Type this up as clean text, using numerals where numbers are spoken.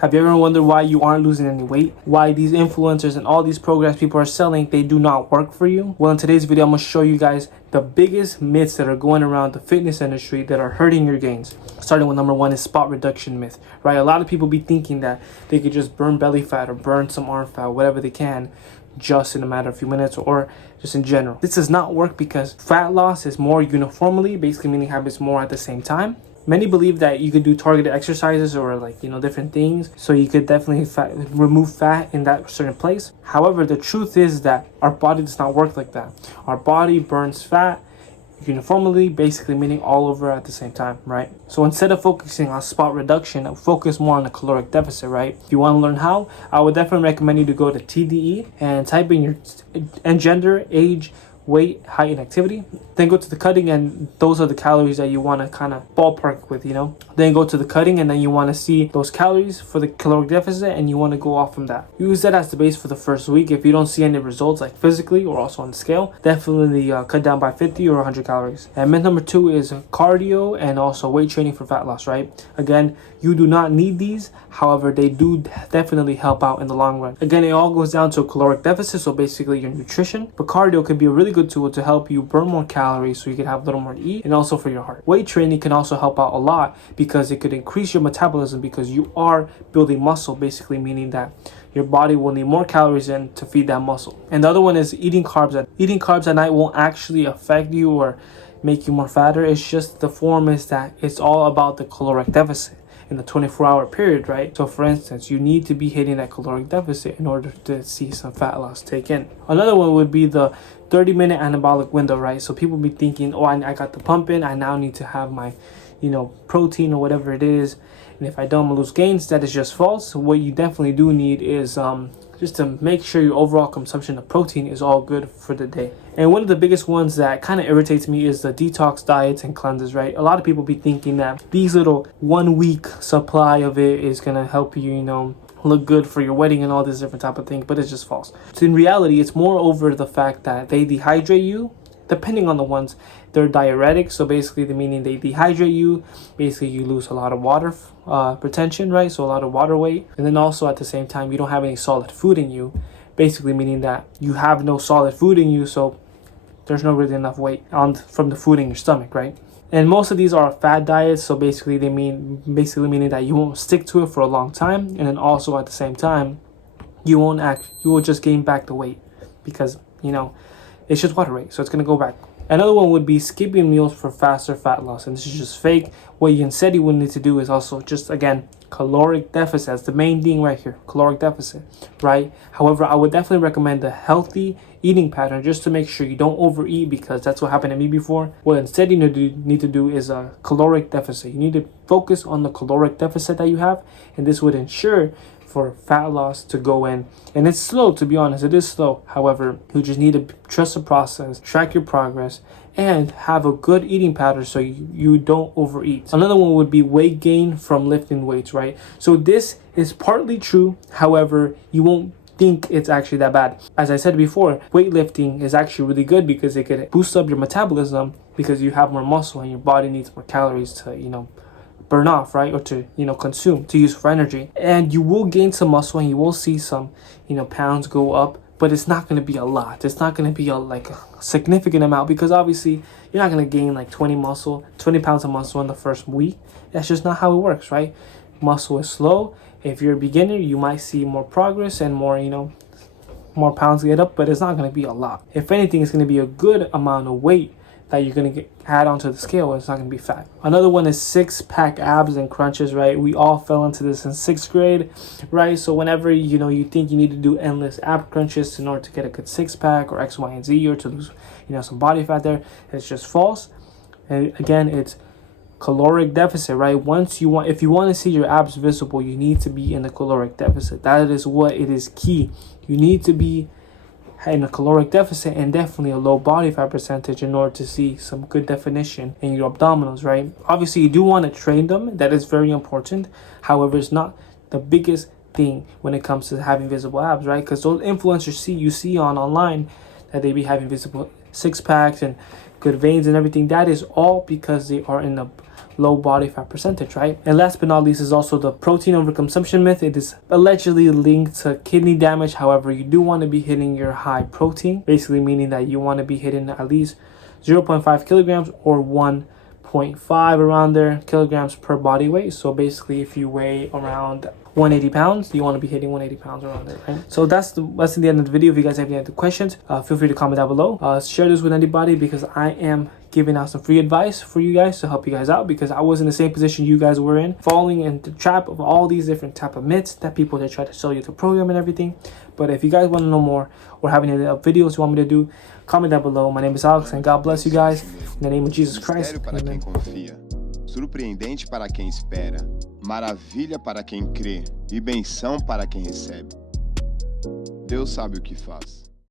Have you ever wondered why you aren't losing any weight? Why these influencers and all these programs people are selling, they do not work for you? Well, in today's video, I'm going to show you guys the biggest myths that are going around the fitness industry that are hurting your gains. Starting with number one is spot reduction myth, right? A lot of people be thinking that they could just burn belly fat or burn some arm fat, whatever they can, just in a matter of a few minutes or just in general. This does not work because fat loss is more uniformly, basically meaning happens more at the same time. Many believe that you could do targeted exercises or different things, so you could definitely remove fat in that certain place. However, the truth is that our body does not work like that. Our body burns fat uniformly, basically meaning all over at the same time, right? So instead of focusing on spot reduction, focus more on the caloric deficit, right? If you want to learn how, I would definitely recommend you to go to TDE and type in your gender, age, weight, height, and activity. Then go to the cutting, and those are the calories that you want to kind of ballpark with, Then go to the cutting, and then you want to see those calories for the caloric deficit, and you want to go off from that. Use that as the base for the first week. If you don't see any results, like physically or also on the scale, definitely cut down by 50 or 100 calories. And myth number two is cardio and also weight training for fat loss, right? Again, you do not need these. However, they do definitely help out in the long run. Again, it all goes down to a caloric deficit, so basically your nutrition. But cardio could be a really good tool to help you burn more calories so you can have a little more to eat, and also for your heart. Weight training can also help out a lot because it could increase your metabolism because you are building muscle, basically meaning that your body will need more calories in to feed that muscle. And the other one is eating carbs. Eating carbs at night won't actually affect you or make you more fatter. It's just the form is that it's all about the caloric deficit in the 24-hour period, right? So for instance, you need to be hitting that caloric deficit in order to see some fat loss take in. Another one would be the 30-minute anabolic window, right? So people be thinking, oh, I got the pump in, I now need to have my protein or whatever it is, and if I don't, I'm gonna lose gains. That is just false. What you definitely do need is just to make sure your overall consumption of protein is all good for the day. And one of the biggest ones that kind of irritates me is the detox diets and cleanses, right? A lot of people be thinking that these little 1 week supply of it is gonna help you, look good for your wedding and all this different type of thing, but it's just false. So in reality, it's more over the fact that they dehydrate you. Depending on the ones, they're diuretics, so basically the meaning they dehydrate you. Basically, you lose a lot of water retention, right? So a lot of water weight, and then also at the same time, you don't have any solid food in you. Basically, meaning that you have no solid food in you, so there's no really enough weight from the food in your stomach, right? And most of these are fad diets, so basically meaning that you won't stick to it for a long time, and then also at the same time, you will just gain back the weight because it's just water weight, so it's gonna go back. Another one would be skipping meals for faster fat loss, and this is just fake. What you instead would need to do is also just, again, caloric deficit. That's the main thing right here, caloric deficit, right? However, I would definitely recommend a healthy eating pattern just to make sure you don't overeat, because that's what happened to me before. What instead you need to do is a caloric deficit. You need to focus on the caloric deficit that you have, and this would ensure for fat loss to go in. And it's slow, to be honest, it is slow. However, you just need to trust the process, track your progress, and have a good eating pattern so you don't overeat. Another one would be weight gain from lifting weights, right? So this is partly true. However, you won't think it's actually that bad. As I said before, weightlifting is actually really good because it could boost up your metabolism because you have more muscle and your body needs more calories to, burn off, right? Or to, consume, to use for energy. And you will gain some muscle and you will see some, pounds go up, but it's not going to be a lot. It's not going to be a significant amount because obviously you're not going to gain 20 pounds of muscle in the first week. That's just not how it works, right? Muscle is slow. If you're a beginner, you might see more progress and more, more pounds get up, but it's not going to be a lot. If anything, it's going to be a good amount of weight that you're going to add onto the scale. It's not going to be fat. Another one is 6-pack abs and crunches, right? We all fell into this in 6th grade, right? So whenever, you think you need to do endless ab crunches in order to get a good 6-pack or X, Y, and Z, or to lose, some body fat there, it's just false. And again, it's caloric deficit, right? If you want to see your abs visible, you need to be in the caloric deficit. That is what it is key. You need to be in a caloric deficit and definitely a low body fat percentage in order to see some good definition in your abdominals, right? Obviously, you do want to train them. That is very important. However, it's not the biggest thing when it comes to having visible abs, right? Because those influencers you see online that they be having visible 6-packs and good veins and everything, that is all because they are in a low body fat percentage, right? And last but not least is also the protein overconsumption myth. It is allegedly linked to kidney damage. However, you do want to be hitting your high protein, basically meaning that you want to be hitting at least 0.5 kilograms or 1.5 around there kilograms per body weight. So basically, if you weigh around 180 pounds, you want to be hitting 180 pounds around there, right? So that's the end of the video. If you guys have any other questions, feel free to comment down below. Share this with anybody, because I am giving out some free advice for you guys to help you guys out, because I was in the same position you guys were in, falling into the trap of all these different type of myths that people that try to sell you the program and everything. But if you guys want to know more or have any other videos you want me to do, comment down below. My name is Alex, and God bless you guys. In the name of Jesus Christ. Amen. Surpreendente para quem espera, maravilha para quem crê e benção para quem recebe. Deus sabe o que faz.